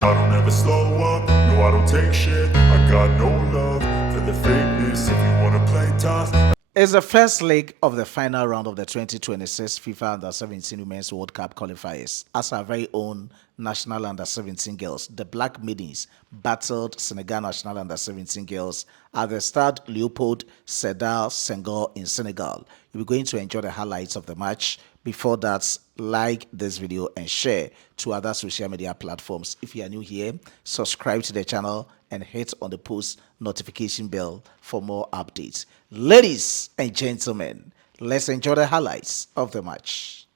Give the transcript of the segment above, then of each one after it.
I don't ever slow up, no I don't take shit. I got no love for the fakeness. If you wanna play tough. It's the first leg of the final round of the 2026 FIFA Under-17 Women's World Cup qualifiers as our very own national Under-17 girls, the Black Maidens, battled Senegal national Under-17 girls at the Stade Leopold Sedar Senghor in Senegal. You'll be going to enjoy the highlights of the match. Before that, like this video and share to other social media platforms. If you are new here, subscribe to the channel and hit on the post notification bell for more updates. Ladies and gentlemen, let's enjoy the highlights of the match.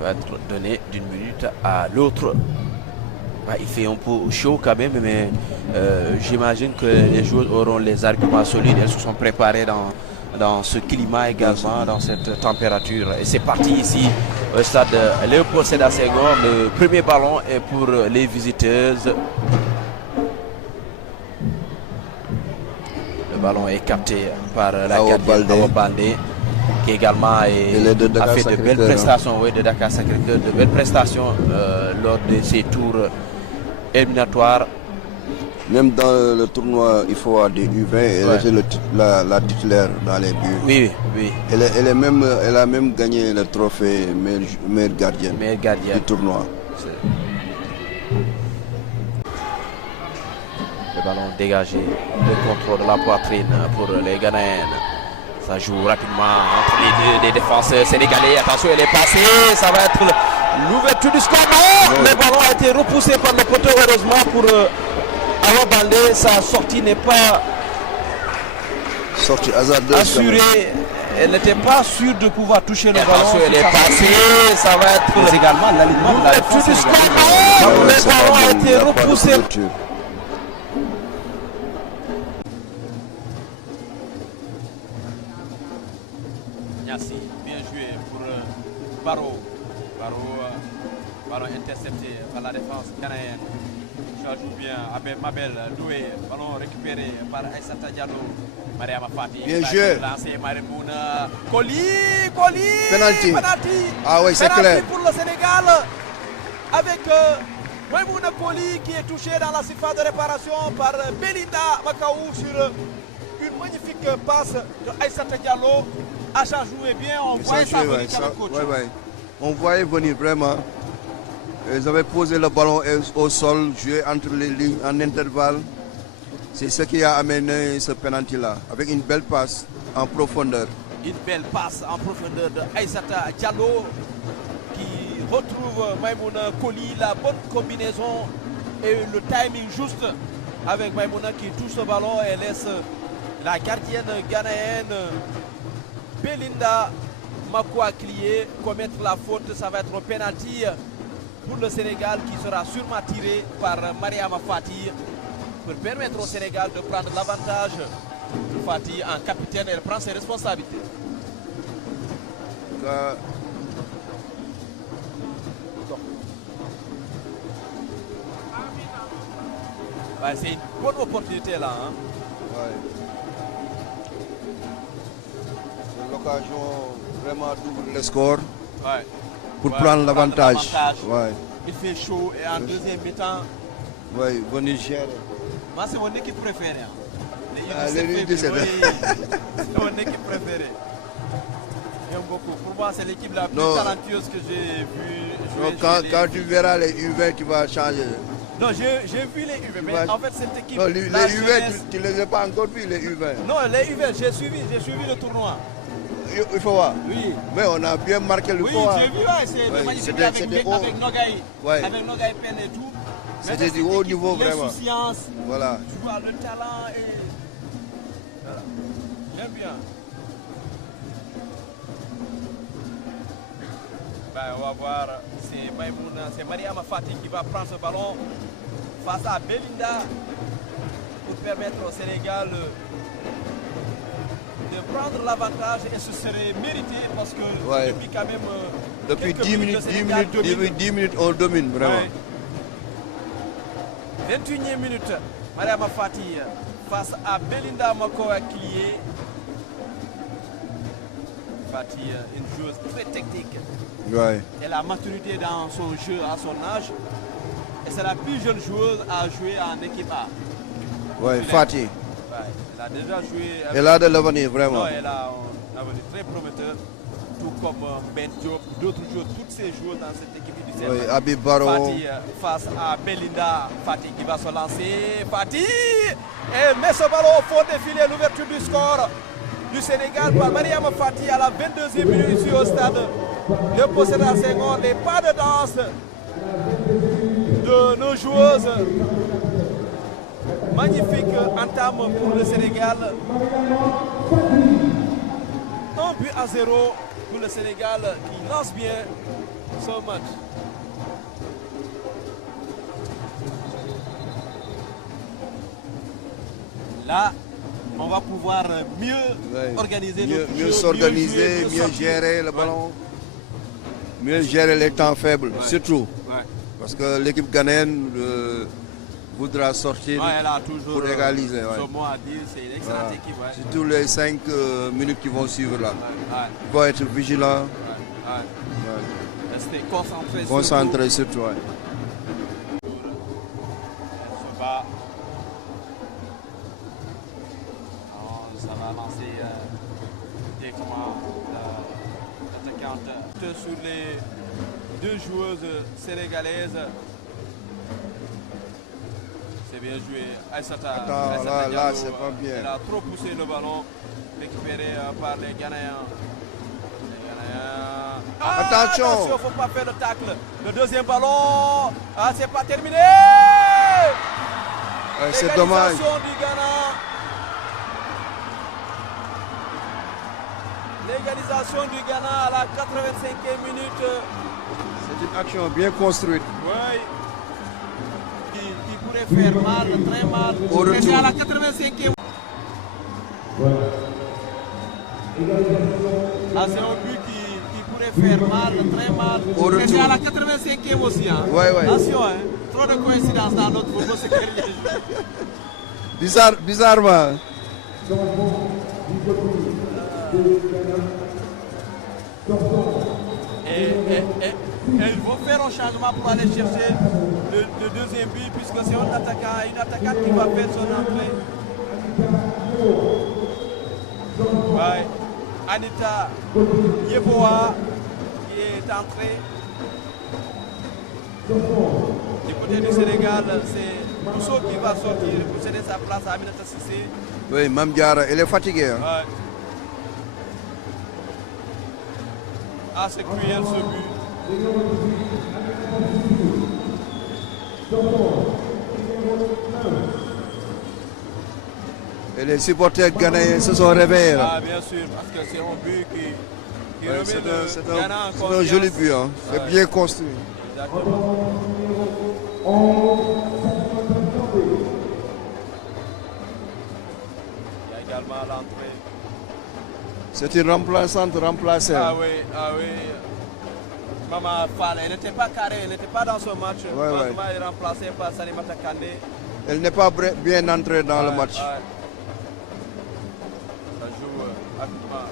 Va être donné d'une minute à l'autre. Il fait un peu chaud quand même, mais j'imagine que les joueurs auront les arguments solides. Elles se sont préparées dans ce climat également, dans cette température. Et c'est parti ici au stade Léopold Sédar Senghor. Le premier ballon est pour les visiteuses. Le ballon est capté par la gardienne Awa Baldé, qui également a fait de belles prestations, oui, de Dakar Sacré-Cœur, de belles prestations lors de ces tours éliminatoires. Même dans le tournoi, il faut avoir des U20, elle était la titulaire dans les buts. Oui, oui. Elle a même gagné le trophée meilleure gardienne du tournoi. Le ballon dégagé, le contrôle de la poitrine pour les Ghanéennes. Ça joue rapidement entre les deux des défenseurs sénégalais. Attention, elle est passée. Ça va être l'ouverture du score. Non, le ballon a été repoussé par le poteau. Heureusement pour Awa Baldé, sa sortie n'est pas assurée. Elle n'était pas sûre de pouvoir toucher le ballon. Attention, elle est passée. Ça va être également l'alignement de la défense sénégalaise. Non, le ballon a été repoussé. Merci, bien joué pour Baro. Ballon intercepté par la défense ghanéenne. Ça joue bien avec Mabel Doué. Ballon récupéré par Aïssata Diallo. Mariama Fati. Bien joué. Lancé Marimouna. Koli. Penalty. Ah oui, c'est clair. Pour le Sénégal. Avec Maimouna Koli qui est touché dans la surface de réparation par Belinda Makaou sur une magnifique passe de Aïssata Diallo. Acha jouait bien, on voyait ça venir comme coach. On voyait venir vraiment. Ils avaient posé le ballon au sol, joué entre les lignes en intervalle. C'est ce qui a amené ce penalty-là, avec une belle passe en profondeur. Une belle passe en profondeur de Aïssata Diallo qui retrouve Maimouna Koli, la bonne combinaison et le timing juste avec Maimouna qui touche ce ballon et laisse la gardienne ghanéenne Belinda Makoua-Klié commettre la faute. Ça va être un penalty pour le Sénégal qui sera sûrement tiré par Mariama Fati pour permettre au Sénégal de prendre l'avantage. Fati en capitaine, elle prend ses responsabilités. C'est une bonne opportunité là. Hein? C'est l'occasion vraiment d'ouvrir le score pour prendre l'avantage. Il fait chaud et en deuxième mi-temps. Oui, venir gérer. Moi, c'est mon équipe préférée. Les U17. C'est mon équipe préférée. J'aime beaucoup. Pour moi, c'est l'équipe la plus talentueuse que j'ai vue. Quand tu verras les U20, tu vas changer. Non, j'ai vu les U20, mais en fait, cette équipe. Non, les U20, tu ne les as pas encore vus, les U20. Non, les U20, j'ai suivi le tournoi. il faut voir. Oui. Mais on a bien marqué le Oui, foie. j'ai vu, ouais, c'est Ouais, magnifique c'était- avec, c'était haut. avec Nogaï. Ouais. Avec Nogaï Pen et tout. C'était Mais du haut niveau, vraiment. L'insouciance, Voilà. tu vois, le talent et. Voilà. J'aime bien. Ben, on va voir, c'est Maïmouna, c'est Mariama Fatih qui va prendre ce ballon face à Belinda pour permettre au Sénégal de prendre l'avantage et ce serait mérité parce que Ouais. depuis quand même Depuis quelques 10 le minutes, Sénégal domine. 10 minutes, on domine vraiment. Ouais. 21e minute, Mariama Fatih face à Belinda Makoa Klié. Fatih, une joueuse très technique. Ouais. Elle a maturité dans son jeu à son âge. Et c'est la plus jeune joueuse à jouer en équipe A. Ouais, Fatih. Ouais, elle a déjà joué. Elle a de l'avenir, vraiment. Non, elle a un avenir très prometteur. Tout comme Ben Diop, d'autres joueurs, toutes ces joueurs dans cette équipe du Oui, Sénégal. Habib Barrow. Fatih face à Belinda. Fatih qui va se lancer. Fatih et met ce ballon au fond des filets. L'ouverture du score du Sénégal par Mariama Fatih à la 22e minute ici au stade Léopold Sédar Senghor. Les pas de danse de nos joueuses. Magnifique entame pour le Sénégal. 1-0 pour le Sénégal qui lance bien ce match. Là, on va pouvoir mieux Ouais. organiser Mieux, notre mieux jeu, s'organiser, jouer, mieux sortir. gérer le Ouais. ballon, mieux gérer les temps faibles, surtout. Ouais. Parce que l'équipe ghanéenne voudra sortir Ouais, elle a toujours pour égaliser. Ouais. ce mot à dire, c'est une excellente Voilà. équipe. Ouais. C'est tous les 5 minutes qui vont suivre là. Ouais, Il faut être vigilant, ouais. ouais. Rester concentré. concentré surtout. Ouais. Elle se bat. Alors, ça va lancer directement l'attaquante sur les deux joueuses sénégalaises. C'est bien joué. Aïssata, Attends, là, Diallo, c'est pas bien. Elle a trop poussé le ballon, récupéré par les Ghanéens. Attention. Il ne faut pas faire le tacle. Le deuxième ballon. Ah, c'est pas terminé. Ouais, c'est dommage. L'égalisation du Ghana. L'égalisation du Ghana à la 85e minute. C'est une action bien construite. Oui. Qui pourrait faire mal, très mal. Au retour. Et c'est à la 85e. Ah, c'est un but qui pourrait faire mal, très mal. Au Et c'est retour. à la 85e aussi. Hein. Ouais, ouais. Attention, hein. Trop de coïncidences dans notre football, c'est guerrier. Bizarrement. Et ils vont faire un changement pour aller chercher le deuxième but puisque c'est une attaquante qui va faire son entrée. Ouais. Anita Yeboah qui est entrée. Du côté du Sénégal, c'est Mousso qui va sortir pour céder sa place à Aminata Sissé. Oui, Mamdiara, elle est fatiguée. Hein. Ouais. Ah, c'est cruel ce but. Et les supporters ghanéens se sont réveillés. Là. Ah, bien sûr, parce que c'est un but qui Ouais, remet c'est le Ghana en un confiance. joli but. Hein. C'est Ouais. bien construit. Exactement. Il y a également l'entrée. C'est une remplaçante remplacée. Ah oui, ah oui. Maman Fall, elle n'était pas carrée, elle n'était pas dans ce match. Ouais, Heureusement, elle est remplacée par Salimata Kandé. Elle n'est pas bien entrée dans le Ouais, match. ouais. Ça joue rapidement.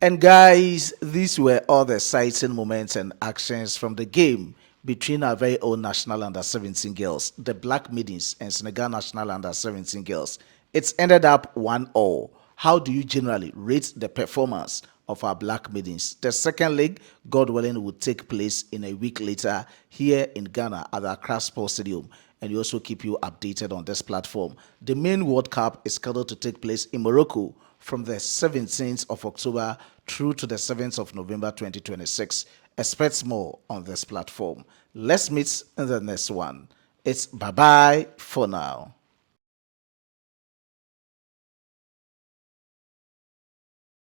And guys, these were all the exciting moments and actions from the game between our very own national under-17 girls, the Black Middies, and Senegal national under-17 girls. It's ended up 1-1. How do you generally rate the performance of our Black Middies? The second leg, God willing, will take place in a week later here in Ghana at the Accra Sports Stadium, and we also keep you updated on this platform. The main World Cup is scheduled to take place in Morocco from the 17th of October through to the 7th of November 2026. Expect more on this platform. Let's meet in the next one. It's bye-bye for now.